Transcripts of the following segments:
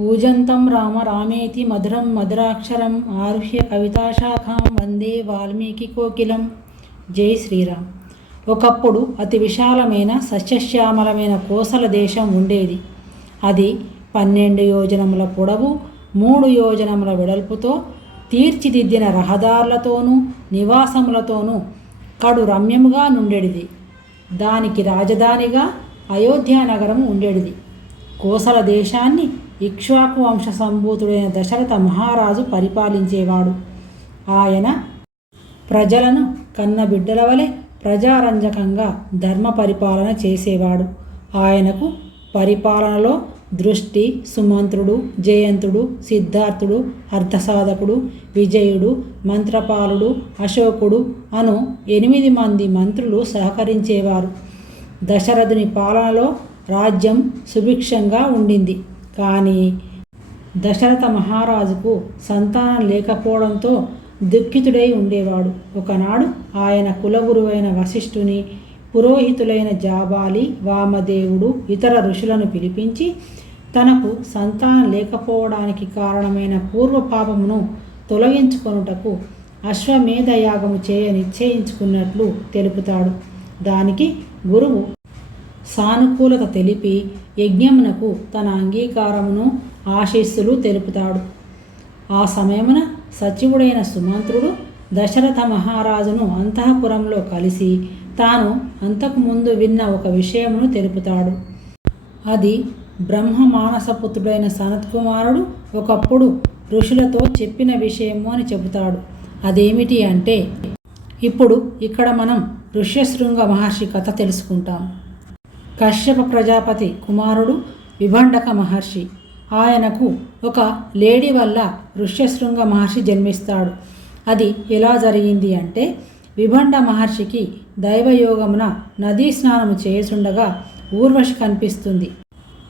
ఊజంతం రామ రామేతి మధురం మధురాక్షరం ఆరుహ్య కవితాశాఖాం వందే వాల్మీకి కోకిలం. జై శ్రీరామ్. ఒకప్పుడు అతి విశాలమైన సస్యశ్యామలమైన కోసల దేశం ఉండేది. అది పన్నెండు యోజనముల పొడవు మూడు యోజనముల వెడల్పుతో తీర్చిదిద్దిన రహదారులతోనూ నివాసములతోనూ కడు రమ్యముగా నుండేడిది. దానికి రాజధానిగా అయోధ్యానగరం ఉండేడిది. కోసల దేశాన్ని ఇక్ష్వాకు వంశ సంభూతుడైన దశరథ మహారాజు పరిపాలించేవాడు. ఆయన ప్రజలను కన్న బిడ్డల వలె ప్రజారంజకంగా ధర్మ పరిపాలన చేసేవాడు. ఆయనకు పరిపాలనలో దృష్టి సుమంత్రుడు జయంతుడు సిద్ధార్థుడు అర్థసాధకుడు విజయుడు మంత్రపాలుడు అశోకుడు అను ఎనిమిది మంది మంత్రులు సహకరించేవారు. దశరథుని పాలనలో రాజ్యం సుభిక్షంగా ఉండింది. కానీ దశరథ మహారాజుకు సంతానం లేకపోవడంతో దుఃఖితుడై ఉండేవాడు. ఒకనాడు ఆయన కులగురువైన వశిష్ఠుని పురోహితులైన జాబాలి వామదేవుడు ఇతర ఋషులను పిలిపించి తనకు సంతానం లేకపోవడానికి కారణమైన పూర్వపాపమును తొలగించుకొనుటకు అశ్వమేధ యాగము చేయ నిశ్చయించుకున్నట్లు తెలుపుతాడు. దానికి గురువు సానుకూలత తెలిపి యజ్ఞమునకు తన అంగీకారమును ఆశీస్సులు తెలుపుతాడు. ఆ సమయమున సచివుడైన సుమంత్రుడు దశరథ మహారాజును అంతఃపురంలో కలిసి తాను అంతకుముందు విన్న ఒక విషయమును తెలుపుతాడు. అది బ్రహ్మ మానసపుత్రుడైన సనత్కుమారుడు ఒకప్పుడు ఋషులతో చెప్పిన విషయము అని చెబుతాడు. అదేమిటి అంటే ఇప్పుడు ఇక్కడ మనం ఋష్యశృంగ మహర్షి కథ తెలుసుకుంటాం. కశ్యప ప్రజాపతి కుమారుడు విభండక మహర్షి. ఆయనకు ఒక లేడీ వల్ల ఋష్యశృంగ మహర్షి జన్మిస్తాడు. అది ఎలా జరిగింది అంటే విభండ మహర్షికి దైవయోగమున నదీ స్నానము చేయుచుండగా ఊర్వశి కనిపిస్తుంది.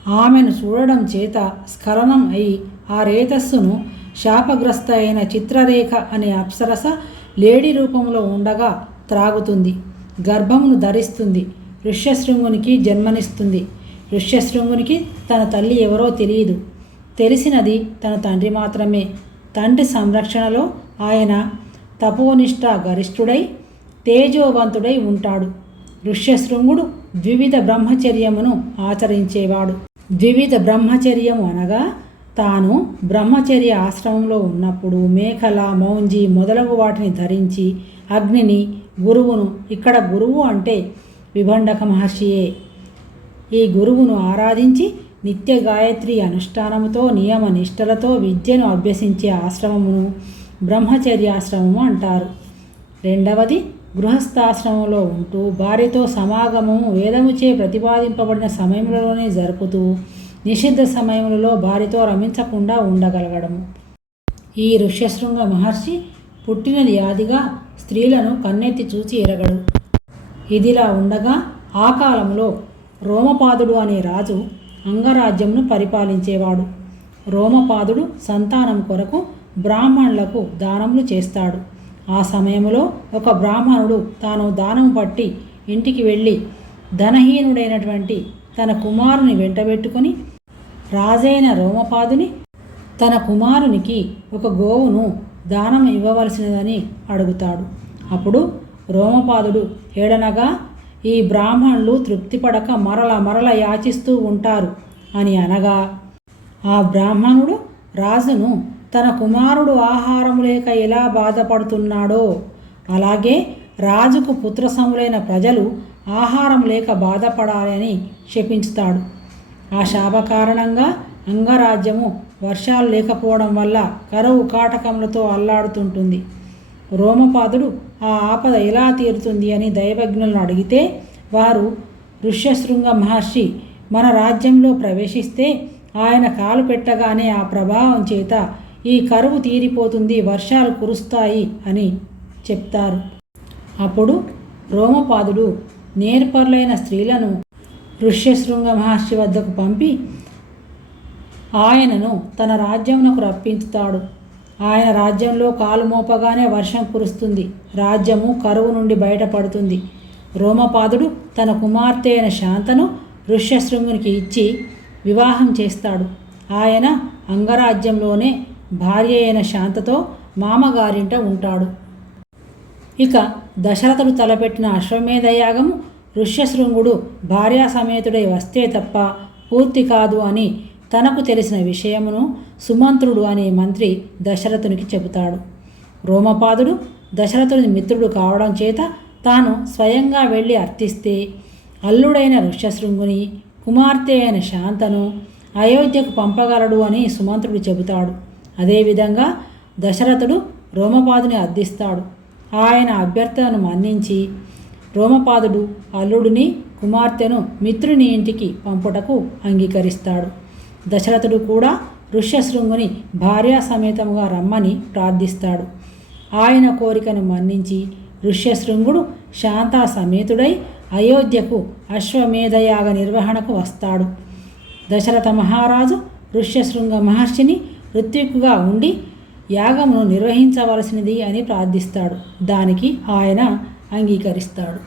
ఆమెను చూడడం చేత స్ఖలనం అయి ఆ రేతస్సును శాపగ్రస్త అయిన చిత్రరేఖ అనే అప్సరస లేడీ రూపంలో ఉండగా త్రాగుతుంది గర్భమును ధరిస్తుంది. ఋష్యశృంగునికి జన్మనిస్తుంది. ఋష్యశృంగునికి తన తల్లి ఎవరో తెలియదు. తెలిసినది తన తండ్రి మాత్రమే. తండ్రి సంరక్షణలో ఆయన తపోనిష్ట గరిష్ఠుడై తేజోవంతుడై ఉంటాడు. ఋష్యశృంగుడు ద్వివిధ బ్రహ్మచర్యమును ఆచరించేవాడు. ద్వివిధ బ్రహ్మచర్యము అనగా తాను బ్రహ్మచర్య ఆశ్రమంలో ఉన్నప్పుడు మేకల మౌంజి మొదలగు వాటిని ధరించి అగ్నిని గురువును ఇక్కడ గురువు అంటే విభండక మహర్షియే. ఈ గురువును ఆరాధించి నిత్య గాయత్రి అనుష్ఠానముతో నియమ నిష్టలతో విద్యను అభ్యసించే ఆశ్రమమును బ్రహ్మచర్యాశ్రమము అంటారు. రెండవది గృహస్థాశ్రమంలో ఉంటూ భార్యతో సమాగమము వేదముచే ప్రతిపాదింపబడిన సమయంలోనే జరుపుతూ నిషిద్ధ సమయములలో భార్యతో రమించకుండా ఉండగలగడము. ఈ ఋష్యశృంగ మహర్షి పుట్టినది ఆదిగా స్త్రీలను కన్నెత్తి చూచి ఎరగడు. ఇదిలా ఉండగా ఆ కాలంలో రోమపాదుడు అనే రాజు అంగరాజ్యంను పరిపాలించేవాడు. రోమపాదుడు సంతానం కొరకు బ్రాహ్మణులకు దానములు చేస్తాడు. ఆ సమయంలో ఒక బ్రాహ్మణుడు తాను దానం పట్టి ఇంటికి వెళ్ళి ధనహీనుడైనటువంటి తన కుమారుని వెంటబెట్టుకొని రాజైన రోమపాదుని తన కుమారునికి ఒక గోవును దానం ఇవ్వవలసినదని అడుగుతాడు. అప్పుడు రోమపాదుడు ఏడనగా ఈ బ్రాహ్మణులు తృప్తిపడక మరల మరల యాచిస్తూ ఉంటారు అని అనగా ఆ బ్రాహ్మణుడు రాజును తన కుమారుడు ఆహారం లేక ఎలా బాధపడుతున్నాడో అలాగే రాజుకు పుత్రసములైన ప్రజలు ఆహారం లేక బాధపడాలని శపించుతాడు. ఆ శాప కారణంగా అంగరాజ్యము వర్షాలు లేకపోవడం వల్ల కరువు కాటకములతో అల్లాడుతుంటుంది. రోమపాదుడు ఆ ఆపద ఎలా తీరుతుంది అని దైవజ్ఞులను అడిగితే వారు ఋష్యశృంగ మహర్షి మన రాజ్యంలో ప్రవేశిస్తే ఆయన కాలు పెట్టగానే ఆ ప్రభావం చేత ఈ కరువు తీరిపోతుంది వర్షాలు కురుస్తాయి అని చెప్తారు. అప్పుడు రోమపాదుడు నేర్పరులైన స్త్రీలను ఋష్యశృంగ మహర్షి వద్దకు పంపి ఆయనను తన రాజ్యమునకు రప్పించుతాడు. ఆయన రాజ్యంలో కాలు మోపగానే వర్షం కురుస్తుంది. రాజ్యము కరువు నుండి బయటపడుతుంది. రోమపాదుడు తన కుమార్తె అయిన శాంతను ఋష్యశృంగునికి ఇచ్చి వివాహం చేస్తాడు. ఆయన అంగరాజ్యంలోనే భార్య అయిన శాంతతో మామగారింట ఉంటాడు. ఇక దశరథుడు తలపెట్టిన అశ్వమేధ యాగము ఋష్యశృంగుడు భార్యా సమేతుడై వస్తే తప్ప పూర్తి కాదు అని తనకు తెలిసిన విషయమును సుమంత్రుడు అనే మంత్రి దశరథునికి చెబుతాడు. రోమపాదుడు దశరథుని మిత్రుడు కావడం చేత తాను స్వయంగా వెళ్ళి అర్థిస్తే అల్లుడైన ఋష్యశృంగుని కుమార్తె అయిన శాంతను అయోధ్యకు పంపగలడు అని సుమంత్రుడు చెబుతాడు. అదేవిధంగా దశరథుడు రోమపాదుని అర్థిస్తాడు. ఆయన అభ్యర్థనను మన్నించి రోమపాదుడు అల్లుడిని కుమార్తెను మిత్రుని ఇంటికి పంపుటకు అంగీకరిస్తాడు. దశరథుడు కూడా ఋష్యశృంగుని భార్యాసమేతముగా రమ్మని ప్రార్థిస్తాడు. ఆయన కోరికను మన్నించి ఋష్యశృంగుడు శాంతా సమేతుడై అయోధ్యకు అశ్వమేధయాగ నిర్వహణకు వస్తాడు. దశరథ మహారాజు ఋష్యశృంగ మహర్షిని ఋత్విక్కుగా ఉండి యాగమును నిర్వహించవలసినది అని ప్రార్థిస్తాడు. దానికి ఆయన అంగీకరిస్తాడు.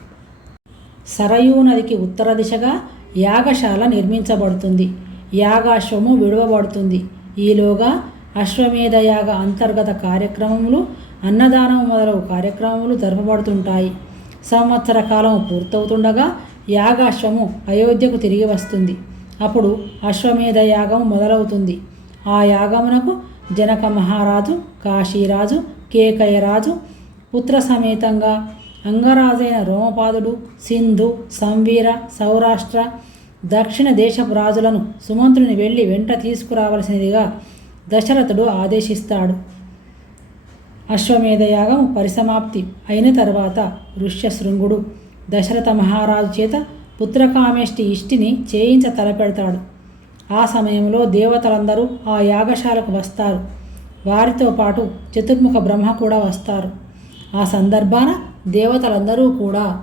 సరయూ నదికి ఉత్తర దిశగా యాగశాల నిర్మించబడుతుంది. యాగాశ్వము విడవబడుతుంది. ఈలోగా అశ్వమేధ యాగ అంతర్గత కార్యక్రమములు అన్నదానం మొదలగు కార్యక్రమములు జరపబడుతుంటాయి. సంవత్సర కాలం పూర్తవుతుండగా యాగాశ్వము అయోధ్యకు తిరిగి వస్తుంది. అప్పుడు అశ్వమేధ యాగం మొదలవుతుంది. ఆ యాగమునకు జనక మహారాజు కాశీరాజు కేకయరాజు పుత్ర సమేతంగా అంగరాజైన రోమపాదుడు సింధు సంవీర సౌరాష్ట్ర దక్షిణ దేశపు రాజులను సుమంత్రుని వెళ్ళి వెంట తీసుకురావలసినదిగా దశరథుడు ఆదేశిస్తాడు. అశ్వమేధ యాగం పరిసమాప్తి అయిన తర్వాత ఋష్యశృంగుడు దశరథ మహారాజు చేత పుత్రకామేష్టి ఇష్టిని చేయించ తలపెడతాడు. ఆ సమయంలో దేవతలందరూ ఆ యాగశాలకు వస్తారు. వారితో పాటు చతుర్ముఖ బ్రహ్మ కూడా వస్తారు. ఆ సందర్భాన దేవతలందరూ కూడా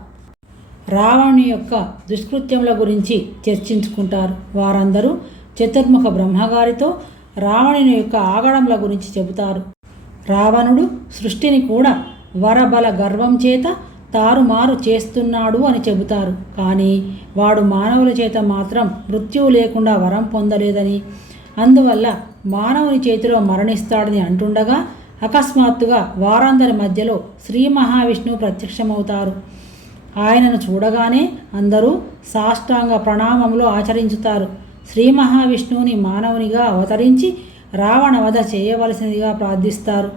రావణుని యొక్క దుష్కృత్యముల గురించి చర్చించుకుంటారు. వారందరూ చతుర్ముఖ బ్రహ్మగారితో రావణుని యొక్క ఆగడముల గురించి చెబుతారు. రావణుడు సృష్టిని కూడా వరబల గర్వం చేత తారుమారు చేస్తున్నాడు అని చెబుతారు. కానీ వాడు మానవుల చేత మాత్రం మృత్యువు లేకుండా వరం పొందలేదని. అందువల్ల మానవుని చేతిలో మరణిస్తాడని అంటుండగా అకస్మాత్తుగా వారందరి మధ్యలో శ్రీ మహావిష్ణువు ప్రత్యక్షమవుతారు. ఆయనను చూడగానే అందరూ సాష్టాంగ ప్రణామములు ఆచరించుతారు. శ్రీ మహావిష్ణువుని మానవునిగా అవతరించి రావణ వధ చేయవలసినదిగా ప్రార్థిస్తారు.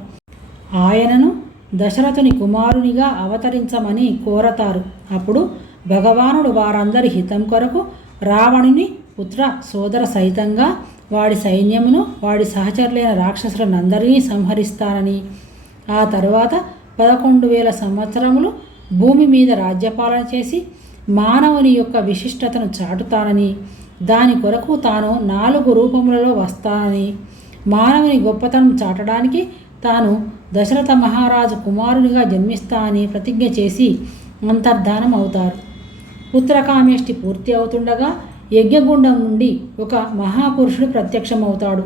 ఆయనను దశరథుని కుమారునిగా అవతరించమని కోరతారు. అప్పుడు భగవానుడు వారందరి హితం కొరకు రావణుని పుత్ర సోదర సహితంగా వాడి సైన్యమును వాడి సహచరులైన రాక్షసులనందరినీ సంహరిస్తానని. ఆ తరువాత పదకొండు వేల సంవత్సరములు భూమి మీద రాజ్యపాలన చేసి మానవుని యొక్క విశిష్టతను చాటుతానని దాని కొరకు తాను నాలుగు రూపములలో వస్తానని మానవుని గొప్పతనం చాటడానికి తాను దశరథ మహారాజు కుమారునిగా జన్మిస్తానని ప్రతిజ్ఞ చేసి అంతర్ధానం అవుతారు. పుత్రకామేష్టి పూర్తి అవుతుండగా యజ్ఞగుండం నుండి ఒక మహాపురుషుడు ప్రత్యక్షమవుతాడు.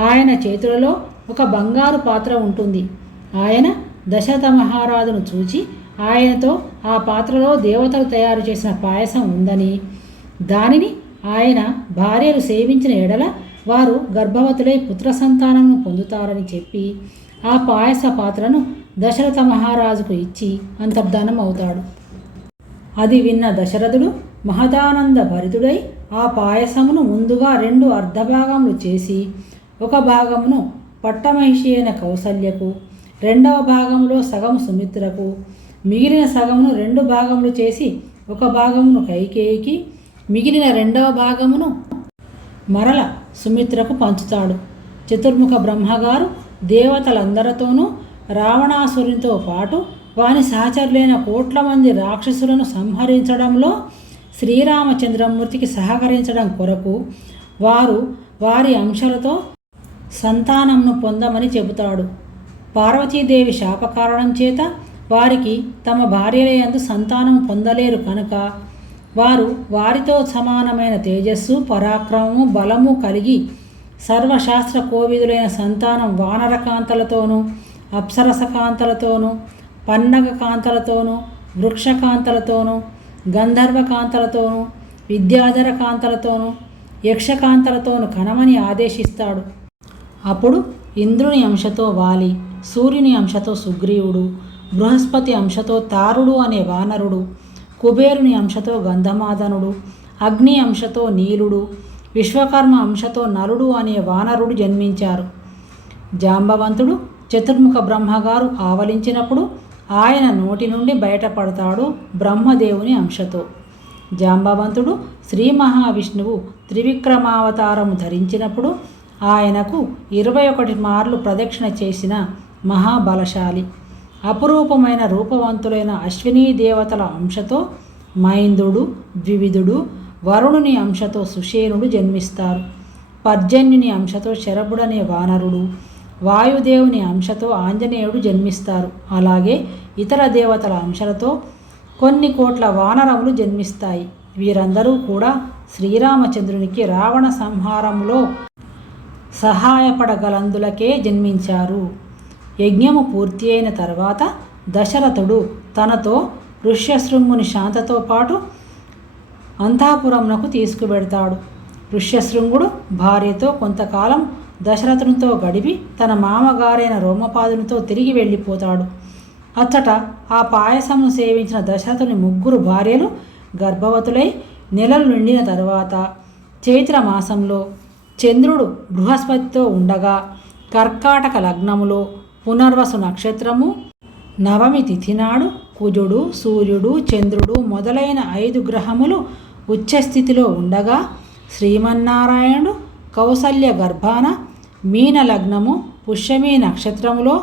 ఆయన చేతులలో ఒక బంగారు పాత్ర ఉంటుంది. ఆయన దశరథ మహారాజును చూచి ఆయనతో ఆ పాత్రలో దేవతలు తయారు చేసిన పాయసం ఉందని దానిని ఆయన భార్యలు సేవించిన ఎడల వారు గర్భవతులై పుత్ర సంతానమును పొందుతారని చెప్పి ఆ పాయస పాత్రను దశరథ మహారాజుకు ఇచ్చి అంతర్ధానం అవుతాడు అది విన్న దశరథుడు మహదానంద భరితుడై ఆ పాయసమును ముందుగా రెండు అర్ధభాగములు చేసి ఒక భాగమును పట్టమహిషి అయిన కౌసల్యకు రెండవ భాగంలో సగం సుమిత్రకు మిగిలిన సగమును రెండు భాగములు చేసి ఒక భాగమును కైకేయికి మిగిలిన రెండవ భాగమును మరల సుమిత్రకు పంచుతాడు. చతుర్ముఖ బ్రహ్మగారు దేవతలందరితోనూ రావణాసురునితో పాటు వాని సహచరులైన కోట్ల మంది రాక్షసులను సంహరించడంలో శ్రీరామచంద్రమూర్తికి సహకరించడం కొరకు వారు వారి అంశాలతో సంతానంను పొందమని చెబుతాడు. పార్వతీదేవి శాపకారణం చేత వారికి తమ భార్యలయందు సంతానం పొందలేరు కనుక వారు వారితో సమానమైన తేజస్సు పరాక్రమము బలము కలిగి సర్వశాస్త్ర కోవిదులైన సంతానం వానర కాంతలతోనూ అప్సరస కాంతలతోనూ పన్నగ కాంతలతోనూ వృక్ష కాంతలతోనూ గంధర్వ కాంతలతోనూ విద్యాధర కాంతలతోనూ యక్షకాంతలతోనూ కనమని ఆదేశిస్తాడు. అప్పుడు ఇంద్రుని అంశతో వాలి సూర్యుని అంశతో సుగ్రీవుడు బృహస్పతి అంశతో తారుడు అనే వానరుడు కుబేరుని అంశతో గంధమాదనుడు అగ్ని అంశతో నీలుడు విశ్వకర్మ అంశతో నలుడు అనే వానరుడు జన్మించారు. జాంబవంతుడు చతుర్ముఖ బ్రహ్మగారు ఆవలించినప్పుడు ఆయన నోటి నుండి బయటపడతాడు బ్రహ్మదేవుని అంశతో. జాంబవంతుడు శ్రీ మహావిష్ణువు త్రివిక్రమావతారము ధరించినప్పుడు ఆయనకు ఇరవై ఒకటి మార్లు ప్రదక్షిణ చేసిన మహాబలశాలి. అపురూపమైన రూపవంతులైన అశ్వినీ దేవతల అంశతో మైందుడు ద్వివిధుడు వరుణుని అంశతో సుషేనుడు జన్మిస్తారు. పర్జన్యుని అంశతో శరభుడనే వానరుడు వాయుదేవుని అంశతో ఆంజనేయుడు జన్మిస్తారు. అలాగే ఇతర దేవతల అంశాలతో కొన్ని కోట్ల వానరములు జన్మిస్తాయి. వీరందరూ కూడా శ్రీరామచంద్రునికి రావణ సంహారంలో సహాయపడగలందులకే జన్మించారు. యజ్ఞము పూర్తి అయిన తర్వాత దశరథుడు తనతో ఋష్యశృంగుని శాంతతో పాటు అంతాపురంనకు తీసుకువెడతాడు. ఋష్యశృంగుడు భార్యతో కొంతకాలం దశరథునితో గడిపి తన మామగారైన రోమపాదునితో తిరిగి వెళ్ళిపోతాడు. అచ్చట ఆ పాయసమును సేవించిన దశరథుని ముగ్గురు భార్యలు గర్భవతులై నెలలు నిండిన తరువాత చైత్ర మాసంలో చంద్రుడు బృహస్పతితో ఉండగా కర్కాటక లగ్నములో పునర్వసు నక్షత్రము. నవమి తిథి నాడు కుజుడు సూర్యుడు చంద్రుడు మొదలైన ఐదు గ్రహములు ఉచ్చస్థితిలో ఉండగా శ్రీమన్నారాయణుడు కౌసల్య గర్భాన మీన లగ్నము పుష్యమి నక్షత్రములో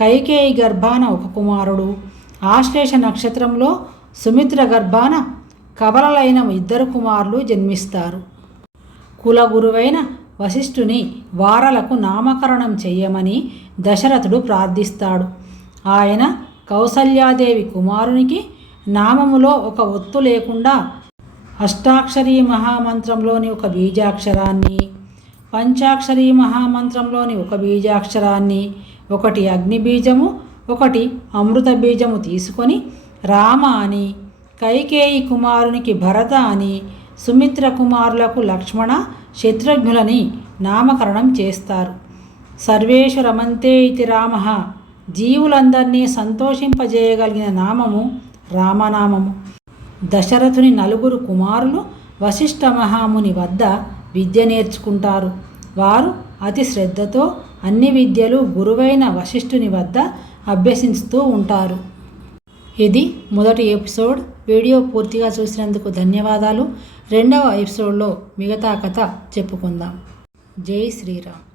కైకేయి గర్భాన ఒక కుమారుడు ఆశ్లేష నక్షత్రంలో సుమిత్ర గర్భాన కవలలైన ఇద్దరు కుమారులు జన్మిస్తారు. కులగురువైన వశిష్ఠుని వారలకు నామకరణం చెయ్యమని దశరథుడు ప్రార్థిస్తాడు. ఆయన కౌసల్యాదేవి కుమారునికి నామములో ఒక ఒత్తు లేకుండా అష్టాక్షరీ మహామంత్రంలోని ఒక బీజాక్షరాన్ని పంచాక్షరీ మహామంత్రంలోని ఒక బీజాక్షరాన్ని ఒకటి అగ్నిబీజము ఒకటి అమృత బీజము తీసుకొని రామ అని కైకేయి కుమారునికి భరత అని సుమిత్ర కుమారులకు లక్ష్మణ శత్రుఘ్నులని నామకరణం చేస్తారు. సర్వేషు రమంతే ఇతి రామ. జీవులందరినీ సంతోషింపజేయగలిగిన నామము రామనామము. దశరథుని నలుగురు కుమారులు వశిష్ఠ మహాముని వద్ద విద్య నేర్చుకుంటారు. వారు అతి శ్రద్ధతో అన్ని విద్యలు గురువైన వశిష్ఠుని వద్ద అభ్యసిస్తూ ఉంటారు. ఇది మొదటి ఎపిసోడ్. వీడియో పూర్తిగా చూసినందుకు ధన్యవాదాలు. రెండవ ఎపిసోడ్లో మిగతా కథ చెప్పుకుందాం. జై శ్రీరామ్.